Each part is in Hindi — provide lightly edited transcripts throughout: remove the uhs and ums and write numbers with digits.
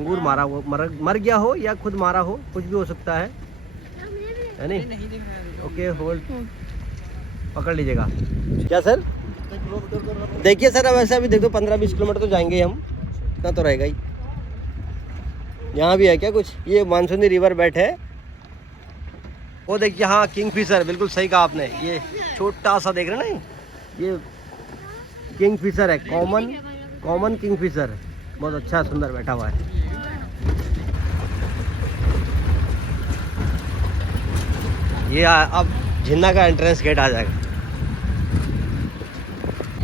लंगूर मारा हुआ मर गया हो या खुद मारा हो, कुछ भी हो सकता है नहीं? ओके होल्ड, पकड़ लीजिएगा। क्या सर? देखिए सर, अब ऐसा भी देख दो 15-20 किलोमीटर तो जाएंगे हम, इतना तो रहेगा ही। यहाँ भी है क्या कुछ? ये मानसूनी रिवर बेट है। वो देखिए, हाँ किंगफिशर, बिल्कुल सही कहा आपने। ये छोटा सा देख रहे हैं ना, ये किंगफिशर है, कॉमन किंगफिशर। बहुत अच्छा सुंदर बैठा हुआ है। ये अब झिन्ना का एंट्रेंस गेट आ जाएगा।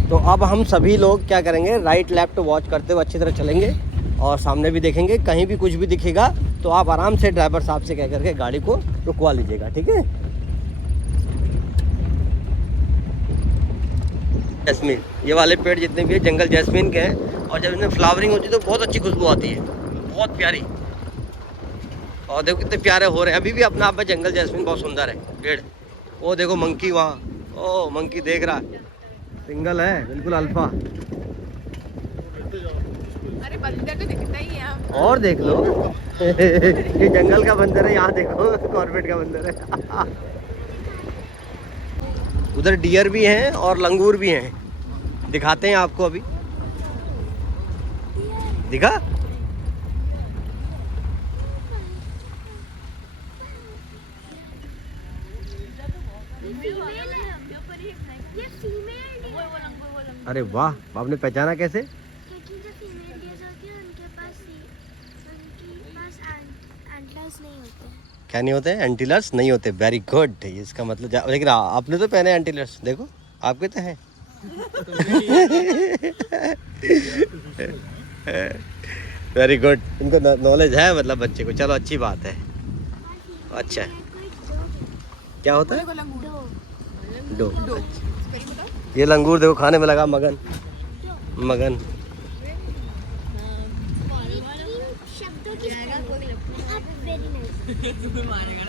तो अब हम सभी लोग क्या करेंगे, राइट लेफ्ट वॉच करते हुए अच्छी तरह चलेंगे और सामने भी देखेंगे। कहीं भी कुछ भी दिखेगा तो आप आराम से ड्राइवर साहब से कह करके गाड़ी को रुकवा लीजिएगा, ठीक है? जैस्मीन, ये वाले पेड़ जितने भी है जंगल जैस्मीन के हैं, और जब इनमें फ्लावरिंग होती है तो बहुत अच्छी खुशबू आती है, बहुत प्यारी। और देखो कितने प्यारे हो रहे हैं। अभी भी अपने आप में जंगल जैस्मीन बहुत सुंदर है पेड़। वो देखो मंकी वहाँ, ओ मंकी देख रहा है, सिंगल है बिल्कुल अल्फा। अरे बंदर तो दिखता ही है। और देख लो ये जंगल का बंदर है, यहाँ देखो कॉर्बेट का बंदर है। उधर डियर भी हैं और लंगूर भी हैं, दिखाते हैं आपको। अभी दिखा? अरे वाह, आपने पहचाना कैसे? क्योंकि जो फीमेल डियर्स होती है उनके पास एंटलर्स नहीं होते। क्या नहीं होते? एंटीलर्स नहीं होते। Very good. इसका मतलब लेकिन आपने तो पहने एंटीलर्स, देखो आपके तो हैं। वेरी गुड, इनको नॉलेज है मतलब बच्चे को। चलो अच्छी बात है। अच्छा है। क्या होता है? डो। ये लंगूर देखो खाने में लगा मगन मगन।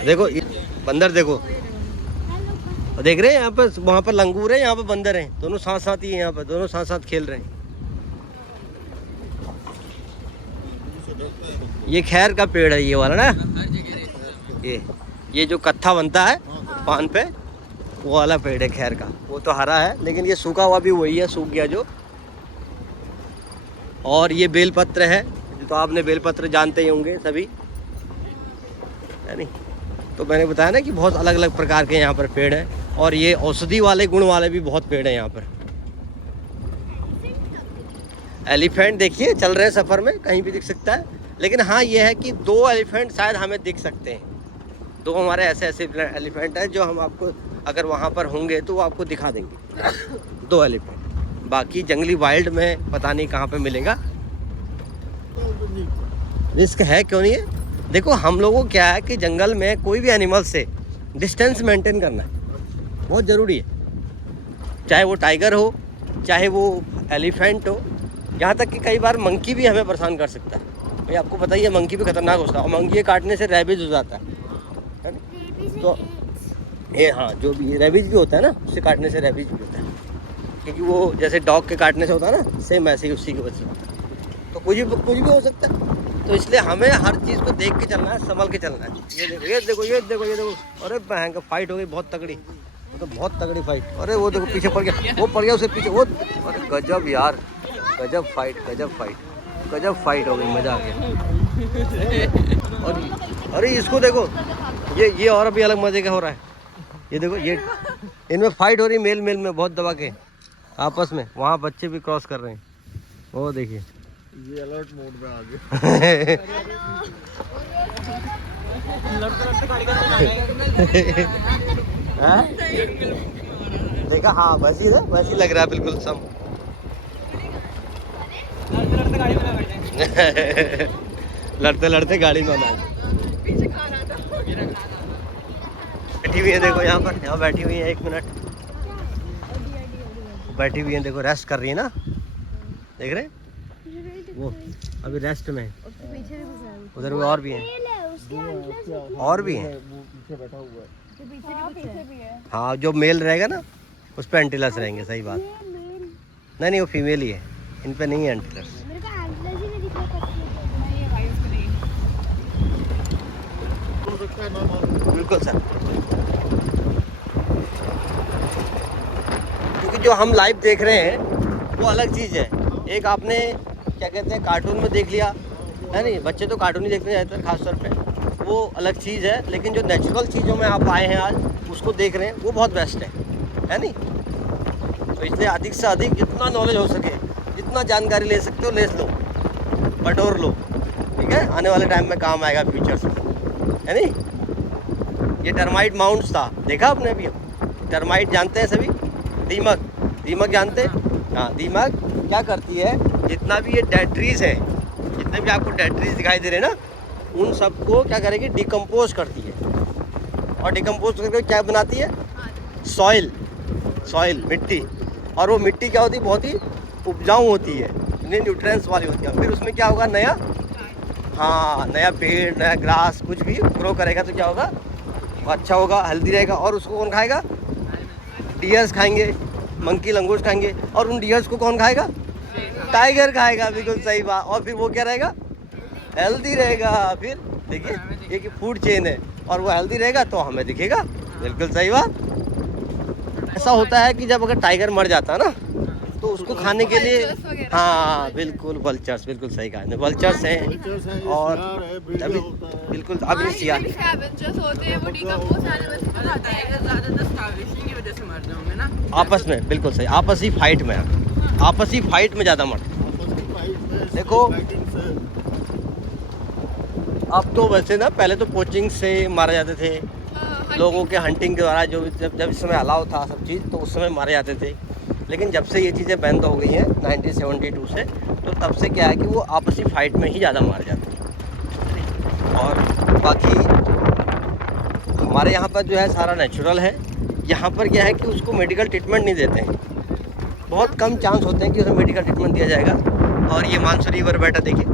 देखो बंदर, देखो देख रहे हैं यहाँ पर, वहाँ पर लंगूर है, यहाँ पर बंदर है, दोनों साथ साथ ही है। यहाँ पर दोनों साथ साथ खेल रहे हैं। ये खैर का पेड़ है ये वाला ना, ये जो कत्था बनता है पान पे, वो वाला पेड़ है खैर का। वो तो हरा है, लेकिन ये सूखा हुआ भी वही है, सूख गया जो। और ये बेलपत्र है, तो आपने बेलपत्र जानते ही होंगे सभी, है नहीं? तो मैंने बताया ना कि बहुत अलग अलग प्रकार के यहाँ पर पेड़ हैं, और ये औषधि वाले गुण वाले भी बहुत पेड़ हैं यहाँ पर। एलिफेंट देखिए चल रहे हैं सफ़र में, कहीं भी दिख सकता है। लेकिन हाँ ये है कि 2 एलिफेंट शायद हमें दिख सकते हैं। 2 हमारे ऐसे एलिफेंट हैं जो हम आपको अगर वहाँ पर होंगे तो वो आपको दिखा देंगे। 2 एलिफेंट। बाकी जंगली वाइल्ड में पता नहीं कहाँ पे मिलेगा। रिस्क है, क्यों नहीं है? देखो हम लोगों को क्या है कि जंगल में कोई भी एनिमल से डिस्टेंस मेंटेन करना बहुत ज़रूरी है। चाहे वो टाइगर हो, चाहे वो एलिफेंट हो, यहाँ तक कि कई बार मंकी भी हमें परेशान कर सकता है। भाई आपको पता ही है मंकी भी खतरनाक होता है, और मंकी के काटने से रेबीज हो जाता है ना? तो ये हाँ, जो भी रेबीज भी होता है ना, उससे काटने से रेबीज भी होता है, क्योंकि वो जैसे डॉग के काटने से होता है ना, सेम ऐसे ही उसी की वजह से। तो कुछ भी हो सकता है। तो इसलिए हमें हर चीज़ को देख के चलना है, संभल के चलना है। ये देखो ये देखो ये देखो ये देखो, अरे भयंकर फाइट हो गई, बहुत तगड़ी, वो तो बहुत तगड़ी फाइट। अरे वो देखो पीछे पड़ गया, वो पड़ गया उससे पीछे, वो अरे गजब यार, गजब फाइट गजब फाइट हो गई, मज़ा आ गया। और अरे इसको देखो, ये और भी अलग मज़े का हो रहा है। ये देखो, ये इनमें फाइट हो रही, मेल में बहुत दबा के आपस में। वहाँ बच्चे भी क्रॉस कर रहे हैं, वो देखिए। ये अलर्ट मोड में आ गए। देखा? हाँ वैसी ना, वैसी लग रहा है बिल्कुल सम। लड़ते लड़ते गाड़ी में आना। बैठी हुई है देखो यहाँ पर, यहाँ बैठी हुई है, 1 मिनट बैठी हुई है, देखो रेस्ट कर रही है ना, देख रहे वो अभी रेस्ट में। उधर भी और भी हैं, और भी हैं। हाँ जो मेल रहेगा ना उस पर एंटीलर्स रहेंगे, सही बात। नहीं वो फीमेल ही है, इन पे नहीं है एंटीलर्स। सकता है, ना मालूम। बिल्कुल सर, क्योंकि जो हम लाइव देख रहे हैं वो अलग चीज़ है। एक आपने क्या कहते हैं कार्टून में देख लिया है नहीं, बच्चे तो कार्टून ही देखते हैं ज़्यादातर खास तौर पे, वो अलग चीज़ है। लेकिन जो नेचुरल चीज़ों में आप आए हैं आज उसको देख रहे हैं वो बहुत बेस्ट है नहीं। तो इसलिए अधिक से अधिक जितना नॉलेज हो सके, जितना जानकारी ले सकते हो ले लो, बटोर लो, ठीक है, आने वाले टाइम में काम आएगा फ्यूचर से, है नहीं। ये टर्माइट माउंट्स था, देखा आपने अभी। टर्माइट जानते हैं सभी, दीमक जानते हैं। हाँ, दीमक क्या करती है, जितना भी ये डेड ट्रीज है, जितने भी आपको डेड ट्रीज दिखाई दे रहे हैं ना, उन सबको क्या करेगी, डिकम्पोज करती है। और डिकम्पोज करके क्या बनाती है, सॉइल मिट्टी। और वो मिट्टी क्या होती है, बहुत ही उपजाऊ होती है, न्यूट्रिएंट्स वाली होती है। फिर उसमें क्या होगा, नया पेड़, नया ग्रास कुछ भी ग्रो करेगा तो क्या होगा, वो अच्छा होगा, हेल्दी रहेगा। और उसको कौन खाएगा, डियर्स खाएंगे, मंकी लंगूर खाएंगे। और उन डियर्स को कौन खाएगा, टाइगर खाएगा। बिल्कुल सही बात। और फिर वो क्या रहेगा, हेल्दी रहेगा। फिर देखिए ये कि फूड चेन है, और वो हेल्दी रहेगा तो हमें दिखेगा। बिल्कुल सही बात। ऐसा होता है कि जब अगर टाइगर मर जाता है ना, तो उसको खाने के लिए, हाँ बिल्कुल, वल्चर्स, बिल्कुल सही कहा, वल्चर्स हैं। और अभी बिल्कुल अभी सिया स्कैवेंजर्स होते हैं, वो डिकम्पोज होने में खाते हैं। ज़्यादातर स्टार्वेशन की वजह से मर जाओगे ना, आपस में। बिल्कुल सही, आपसी फाइट में ज़्यादा मरते। देखो अब तो वैसे ना, पहले तो पोचिंग से मारे जाते थे, लोगों के हंटिंग के द्वारा, जो जब इस समय अलाउ था सब चीज़, तो उस समय मारे जाते थे। लेकिन जब से ये चीज़ें बंद हो गई हैं 1972 से, तो तब से क्या है कि वो आपसी फाइट में ही ज़्यादा मारे जाते हैं। और बाकी हमारे यहाँ पर जो है सारा नेचुरल है। यहाँ पर क्या है कि उसको मेडिकल ट्रीटमेंट नहीं देते हैं, बहुत कम चांस होते हैं कि उसे मेडिकल ट्रीटमेंट दिया जाएगा। और ये मानसून रिवर बेटा देखिए,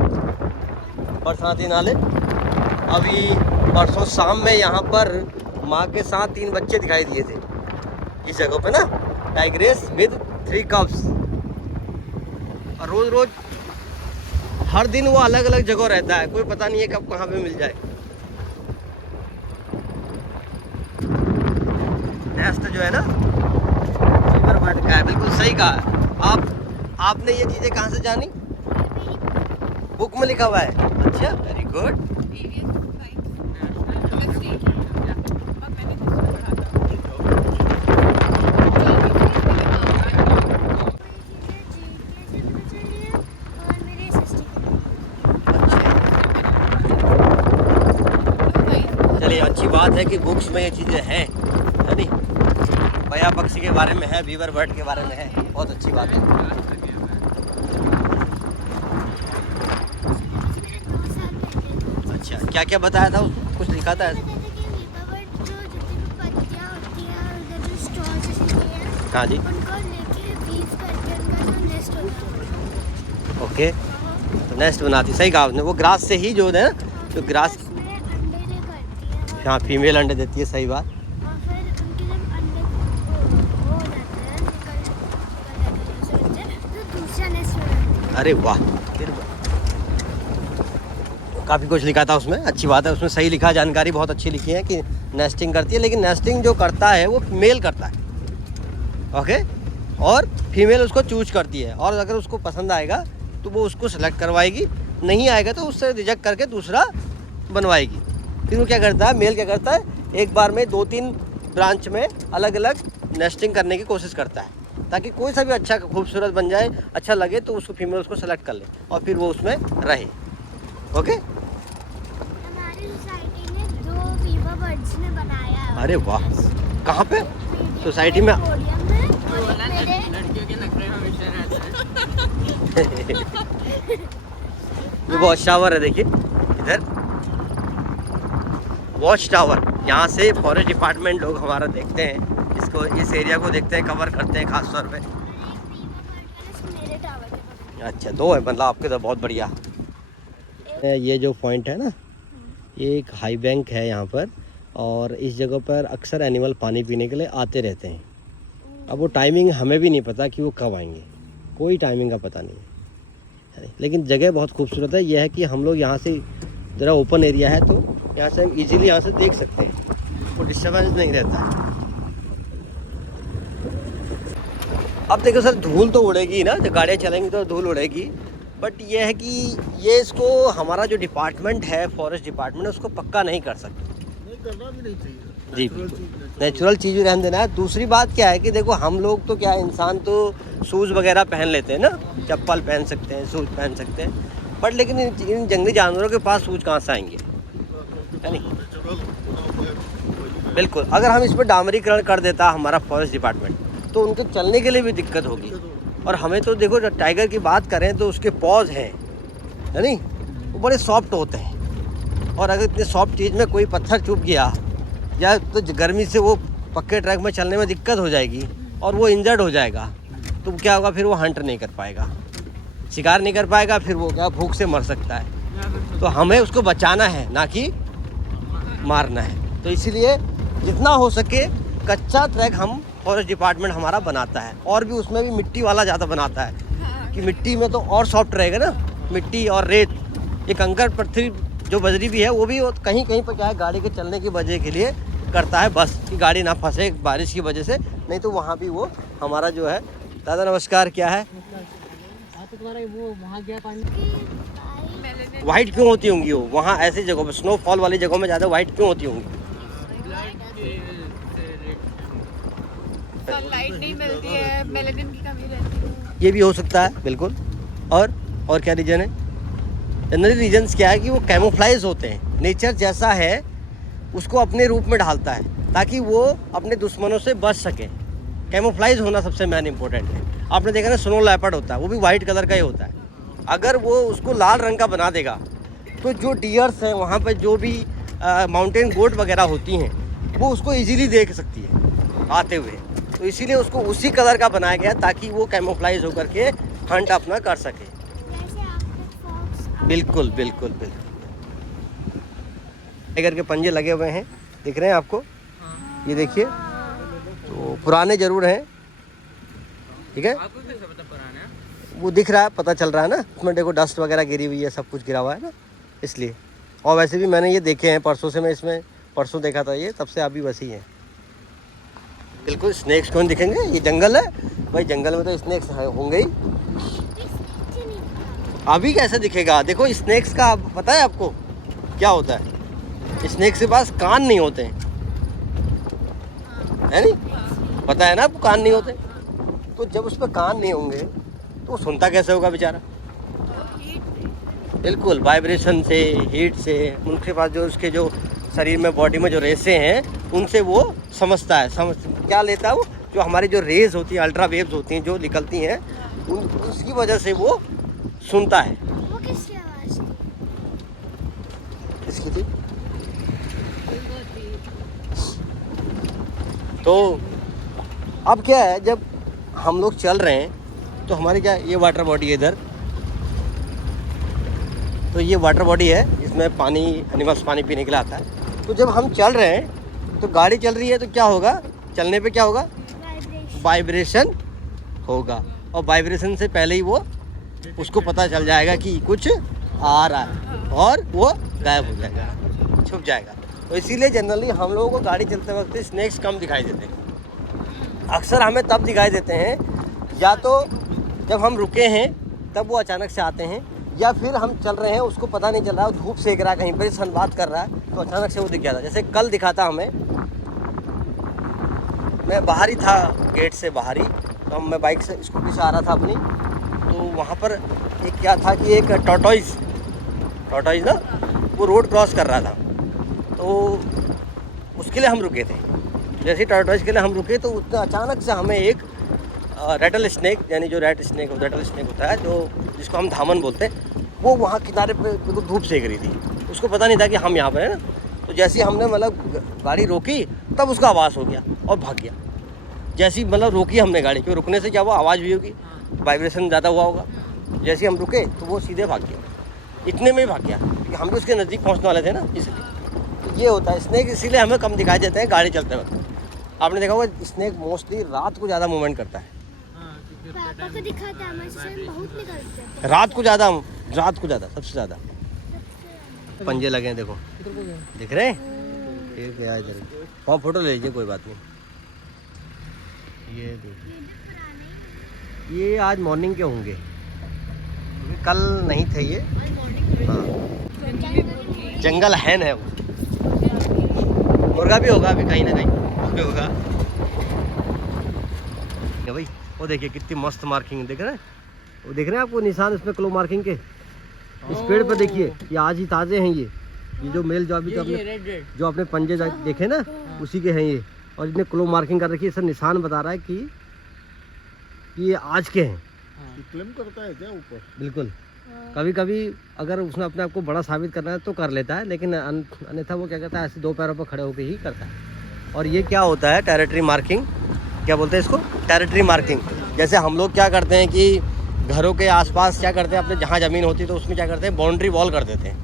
बरसाती नाले। अभी परसों शाम में यहाँ पर माँ के साथ 3 बच्चे दिखाई दिए थे इस जगह पे ना, टाइग्रेस विद 3 कब्स। और रोज हर दिन वो अलग अलग जगह रहता है, कोई पता नहीं है कब कहाँ पे मिल जाए। नेस्ट जो है ना रिवर बर्ड का है। बिल्कुल सही कहा आपने। ये चीज़ें कहाँ से जानी, बुक में लिखा हुआ है। अच्छा, वेरी गुड। चलिए, अच्छी बात है कि बुक्स में ये चीज़ें हैं, है नहीं। बया पक्षी के बारे में है, बीवर बर्ड के बारे में है, बहुत अच्छी बात है। अच्छा, क्या क्या बताया था, कुछ लिखा था? हाँ जी, ओके, तो नेस्ट बनाती, सही कहा आपने। वो ग्रास से ही जो है ना, जो ग्रास, हाँ फीमेल अंडे देती है, सही बात। अरे वाह, काफ़ी कुछ लिखा था उसमें, अच्छी बात है। उसमें सही लिखा, जानकारी बहुत अच्छी लिखी है कि नेस्टिंग करती है। लेकिन नेस्टिंग जो करता है वो मेल करता है, ओके, और फीमेल उसको चूज करती है। और अगर उसको पसंद आएगा तो वो उसको सेलेक्ट करवाएगी, नहीं आएगा तो उससे रिजेक्ट करके दूसरा बनवाएगी। फिर वो क्या करता है, मेल क्या करता है, एक बार में 2-3 ब्रांच में अलग अलग नेस्टिंग करने की कोशिश करता है, ताकि कोई सा भी अच्छा खूबसूरत बन जाए, अच्छा लगे तो उसको फीमेल उसको सेलेक्ट कर ले और फिर वो उसमें रहे। ओके, हमारी सोसाइटी ने 2 वीवर बर्ड्स ने बनाया है। अरे वाह, कहाँ पे सोसाइटी में? पोडियम में, और मेरे लड़कियों के नखरे हमेशा रहते हैं। ये वॉच टावर है, देखिए इधर वॉच टावर। यहाँ से फॉरेस्ट डिपार्टमेंट लोग हमारा देखते हैं, इसको, इस एरिया को देखते हैं, कवर करते हैं खास तौर पे। मेरे टावर के बगल। अच्छा, 2 है मतलब आपके तो, बहुत बढ़िया। ये जो पॉइंट है ना, ये एक हाई बैंक है यहाँ पर, और इस जगह पर अक्सर एनिमल पानी पीने के लिए आते रहते हैं। अब वो टाइमिंग हमें भी नहीं पता कि वो कब आएंगे, कोई टाइमिंग का पता नहीं है। लेकिन जगह बहुत खूबसूरत है। यह है कि हम लोग यहाँ से ज़रा ओपन एरिया है तो यहाँ से हम इजीली यहाँ से देख सकते हैं, वो डिस्टर्बेंस नहीं रहता है। अब देखो सर, धूल तो उड़ेगी ना, जब गाड़ियाँ चलेंगी तो धूल उड़ेगी, बट ये है कि ये इसको हमारा जो डिपार्टमेंट है, फॉरेस्ट डिपार्टमेंट, उसको पक्का नहीं कर सकते। नहीं करना भी नहीं चाहिए जी, नेचुरल चीज़ भी रहने देना है। दूसरी बात क्या है कि देखो, हम लोग तो क्या, इंसान तो शूज़ वगैरह पहन लेते हैं ना, चप्पल पहन सकते हैं, शूज़ पहन सकते हैं, बट लेकिन इन जंगली जानवरों के पास शूज़ कहाँ से आएंगे, है नहीं? बिल्कुल, अगर हम इस पर डामरीकरण कर देता हमारा फॉरेस्ट डिपार्टमेंट, तो उनके चलने के लिए भी दिक्कत होगी। और हमें तो देखो, टाइगर की बात करें तो उसके पॉज हैं, है नहीं, वो बड़े सॉफ्ट होते हैं, और अगर इतने सॉफ्ट चीज़ में कोई पत्थर चुभ गया, या तो गर्मी से वो पक्के ट्रैक में चलने में दिक्कत हो जाएगी और वो इंजर्ड हो जाएगा, तो क्या होगा, फिर वो हंट नहीं कर पाएगा, शिकार नहीं कर पाएगा, फिर वो क्या, भूख से मर सकता है। तो हमें उसको बचाना है, ना कि मारना है। तो इसीलिए जितना हो सके कच्चा ट्रैक हम फॉरेस्ट डिपार्टमेंट हमारा बनाता है, और भी उसमें भी मिट्टी वाला ज़्यादा बनाता है, कि मिट्टी में तो और सॉफ्ट रहेगा ना, मिट्टी और रेत, ये कंकड़ पत्थर जो बजरी भी है, वो भी कहीं कहीं पर क्या है, गाड़ी के चलने की वजह के लिए करता है, बस कि गाड़ी ना फंसे बारिश की वजह से, नहीं तो वहाँ भी वो हमारा जो है। दादा नमस्कार, क्या है? वाइट क्यों होती होंगी वो वहाँ, ऐसी जगहों पर, स्नोफॉल वाली जगहों में ज़्यादा वाइट क्यों होती होंगी? सनलाइट नहीं मिलती है, मेलेनिन की कमी रहती है। ये भी हो सकता है, बिल्कुल। और क्या रीज़न है? जनरली रीजन्स क्या है कि वो कैमोफ्लाइज होते हैं, नेचर जैसा है उसको अपने रूप में ढालता है, ताकि वो अपने दुश्मनों से बच सके। कैमोफ्लाइज होना सबसे मेन इंपॉर्टेंट है। आपने देखा ना, स्नो लेपर्ड होता है, वो भी वाइट कलर का ही होता है। अगर वो उसको लाल रंग का बना देगा, तो जो डियर्स हैं वहाँ पर, जो भी माउंटेन गोट वगैरह होती हैं, वो उसको ईजीली देख सकती है आते हुए। तो इसीलिए उसको उसी कलर का बनाया गया, ताकि वो कैमोफ्लाइज होकर के हंट अपना कर सके। बिल्कुल बिल्कुल बिल्कुल। टाइगर के पंजे लगे हुए हैं, दिख रहे हैं आपको? ये देखिए, तो पुराने ज़रूर हैं, ठीक है, आपको कैसे पता पुराना है? वो दिख रहा है, पता चल रहा है ना, उसमें देखो डस्ट वगैरह गिरी हुई है, सब कुछ गिरा हुआ है ना, इसलिए। और वैसे भी मैंने ये देखे हैं परसों से, मैं इसमें परसों देखा था, ये तब से अभी वैसे ही है। बिल्कुल, स्नैक्स क्यों दिखेंगे, ये जंगल है भाई, जंगल में तो स्नैक्स होंगे ही। अभी कैसे दिखेगा? देखो, स्नैक्स का पता है आपको क्या होता है? स्नैक्स के पास कान नहीं होते हैं, है नहीं, पता है ना आपको, कान नहीं होते। तो जब उस पर कान नहीं होंगे तो वो सुनता कैसे होगा बेचारा? बिल्कुल, वाइब्रेशन से, हीट से, उनके पास जो उसके जो शरीर में, बॉडी में जो रेसे हैं, उनसे वो समझता है। क्या लेता है वो? जो हमारी जो रेज होती है, अल्ट्रा वेव्स होती हैं जो निकलती हैं, उसकी वजह से वो सुनता है। वो किसकी आवाज़ थी? किसकी थी? तो अब क्या है, जब हम लोग चल रहे हैं तो हमारी क्या, ये वाटर बॉडी है इधर, तो ये वाटर बॉडी है, इसमें पानी, एनिमल्स पानी पीने के लिए आता है। तो जब हम चल रहे हैं, तो गाड़ी चल रही है, तो क्या होगा, चलने पे क्या होगा, वाइब्रेशन होगा, और वाइब्रेशन से पहले ही वो, उसको पता चल जाएगा कि कुछ आ रहा है, और वो गायब हो जाएगा, छुप जाएगा। तो इसीलिए जनरली हम लोगों को गाड़ी चलते वक्त स्नैक्स कम दिखाई देते हैं। अक्सर हमें तब दिखाई देते हैं, या तो जब हम रुके हैं तब वो अचानक से आते हैं, या फिर हम चल रहे हैं, उसको पता नहीं चल रहा है, धूप सेक रहा है, कहीं पर सनबात कर रहा है, तो अचानक से वो दिख गया था। जैसे कल दिखा था हमें, मैं बाहर ही था, गेट से बाहर ही, तो मैं बाइक से, स्कूटी से आ रहा था अपनी, तो वहाँ पर एक क्या था कि एक टॉर्टोइज ना, वो रोड क्रॉस कर रहा था, तो उसके लिए हम रुके थे। जैसे ही टॉर्टोइज के लिए हम रुके, तो उसने अचानक से हमें एक रेटल स्नैक, यानी जो रेटल स्नैक होता है, जो जिसको हम धामन बोलते हैं, वो वहाँ किनारे पे बिल्कुल धूप सेक रही थी। उसको पता नहीं था कि हम यहाँ पर हैं ना, तो जैसे ही हमने मतलब गाड़ी रोकी, तब उसका आवाज़ हो गया और भाग गया। जैसे ही मतलब रोकी हमने गाड़ी, क्यों रुकने से क्या हुआ, आवाज़ भी होगी, वाइब्रेशन ज़्यादा हुआ होगा। जैसे ही हम रुके तो वो सीधे भाग गया, इतने में ही भाग गया, क्योंकि हम भी उसके नज़दीक पहुँचने वाले थे ना, इसलिए। ये होता है स्नैक, इसीलिए हमें कम दिखाई देते हैं गाड़ी चलते वक्त। आपने देखा होगा, स्नैक मोस्टली रात को ज़्यादा मूवमेंट करता है। पापा को दिखाता है, मुझसे बहुत निकलते हैं। रात को ज़्यादा, सबसे ज़्यादा पंजे लगे हैं, देखो दिख रहे हैं? ये गया इधर। वहाँ फोटो ले लीजिए, कोई बात नहीं। ये देखिए, ये आज मॉर्निंग के होंगे, क्योंकि कल नहीं थे ये। हाँ, जंगल है ना वो। मुर्गा भी होगा अभी कहीं ना कहीं भी होगा। भाई वो देखिए कितनी मस्त मार्किंग देख रहे हैं, वो देख रहे हैं आपको निशान इसमें क्लो मार्किंग के। इस पेड़ पर देखिए, ये आज ही ताज़े हैं ये जो मेल जो अभी जो अपने पंजे देखे ना, उसी के हैं ये। और इसने क्लो मार्किंग कर रखी है, सर निशान बता रहा है कि ये आज के हैं। क्लेम करता है क्या ऊपर? बिल्कुल, कभी कभी अगर उसने अपने आप को बड़ा साबित करना है तो कर लेता है, लेकिन अन्यथा वो क्या कहता है, ऐसे दो पैरों पर खड़े होकर ही करता है। और ये क्या होता है टेरिटरी मार्किंग, क्या बोलते हैं इसको, टेरिटरी मार्किंग। जैसे हम लोग क्या करते हैं कि घरों के आसपास क्या करते हैं, अपने जहाँ ज़मीन होती है तो उसमें क्या करते हैं, बाउंड्री वॉल कर देते हैं।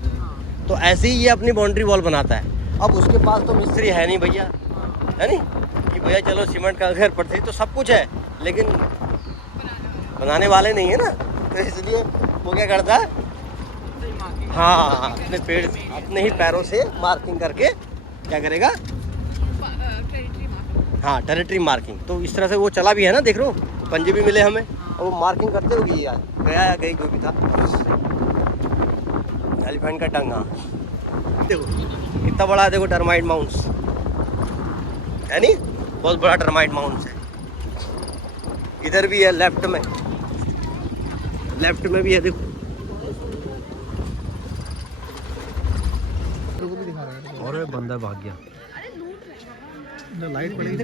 तो ऐसे ही ये अपनी बाउंड्री वॉल बनाता है। अब उसके पास तो मिस्त्री है नहीं भैया, है नहीं कि भैया चलो सीमेंट का घर पड़ती तो सब कुछ है, लेकिन बनाने वाले नहीं है ना, तो इसलिए वो क्या करता है, हाँ अपने ही पैरों से मार्किंग करके क्या करेगा, हाँ टेरिटरी मार्किंग। तो इस तरह से वो चला भी है ना, देख रहे हो पंजे भी मिले हमें, और वो मार्किंग करते होगी यार, गया या गई कोई भी था। एलिफेंट का टंग, हाँ देखो कितना बड़ा है, देखो टर्माइट माउंट्स है नहीं, बहुत बड़ा टर्माइट माउंट्स है। इधर भी है, लेफ्ट में भी है, देखो। और बंदर भाग गया, लाइट पड़ी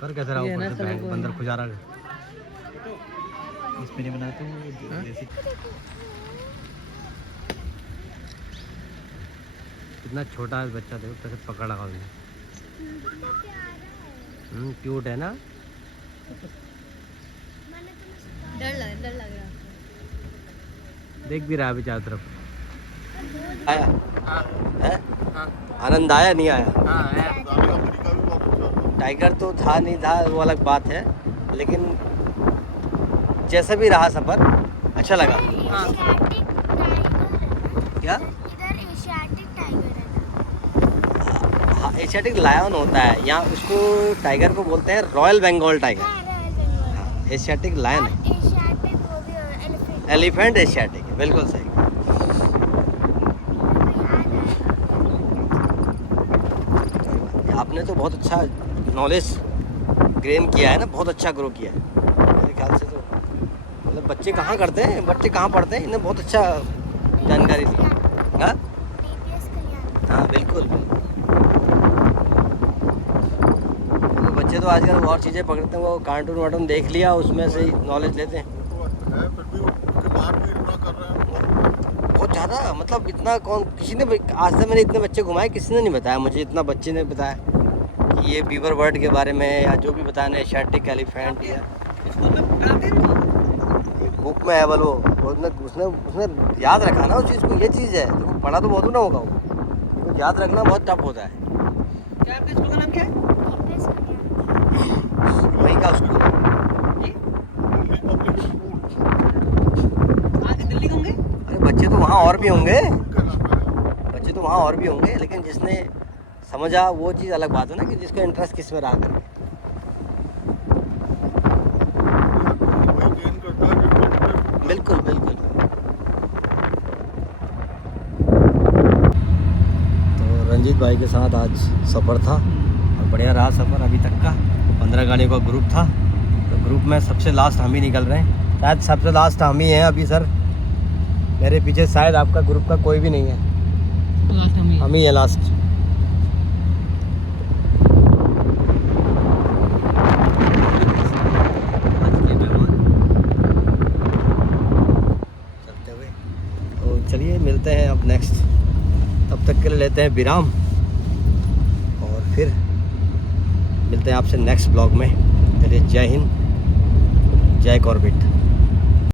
कर कैसे रहा ऊपर से, बंदर खुजा रहा है। इस पे नहीं बनाते हूँ। कितना छोटा है बच्चा, देखो कैसे पकड़ लगा उसने। क्यूट है ना। डर लग रहा है। देख भी रहा है अभी चारों तरफ। आया है? आनंद आया नहीं आया? टाइगर तो था नहीं था वो अलग बात है, लेकिन जैसा भी रहा सफर अच्छा लगा। क्या? इधर एशियाटिक टाइगर है। हाँ, एशियाटिक लायन होता है यहाँ, उसको टाइगर को बोलते हैं रॉयल बंगाल टाइगर। हाँ, एशियाटिक लायन है, एशियाटिक वो भी एलिफेंट। एलिफेंट एशियाटिक है, बिल्कुल सही। आपने तो बहुत अच्छा नॉलेज गेन किया है ना, बहुत अच्छा ग्रो किया है मेरे ख्याल से। तो मतलब बच्चे कहाँ करते हैं, बच्चे कहाँ पढ़ते हैं, इन्हें बहुत अच्छा जानकारी दी। हाँ हाँ बिल्कुल। तो बच्चे तो आजकल और चीज़ें पकड़ते हैं, वो कार्टून वार्टून देख लिया उसमें से ही नॉलेज लेते हैं। बहुत ज़्यादा, मतलब इतना कौन, किसी ने आज तक मैंने इतने बच्चे घुमाए, किसी ने नहीं बताया मुझे, इतना बच्चे ने बताया कि ये बीवर बर्ड के बारे में, या जो भी बताया ना, एशियाटिक एलिफेंट या बुक में है वो उसने याद रखा ना उस चीज़ को, ये चीज़ है। तो पढ़ा तो बहुत ना होगा वो, तो याद रखना बहुत टफ होता है। क्या आपके स्कूल का नाम क्या है? वही का स्कूल आगे दिल्ली के होंगे? अरे बच्चे तो वहाँ और भी होंगे, बच्चे तो वहाँ और भी होंगे, लेकिन जिसने समझा वो चीज़ अलग बात है ना, कि जिसका इंटरेस्ट किस में रहा करके। बिल्कुल बिल्कुल। तो रंजीत भाई के साथ आज सफ़र था, और बढ़िया रहा सफ़र अभी तक का। 15 गाड़ियों का ग्रुप था, तो ग्रुप में सबसे लास्ट हम ही निकल रहे हैं, शायद सबसे लास्ट हम ही हैं अभी। सर मेरे पीछे शायद आपका ग्रुप का कोई भी नहीं है, हम ही है लास्ट। चलते हुए तो चलिए मिलते हैं अब नेक्स्ट, तब तक के लिए लेते हैं विराम, और फिर मिलते हैं आपसे नेक्स्ट ब्लॉग में। चलिए, जय हिंद, जय कॉर्बेट।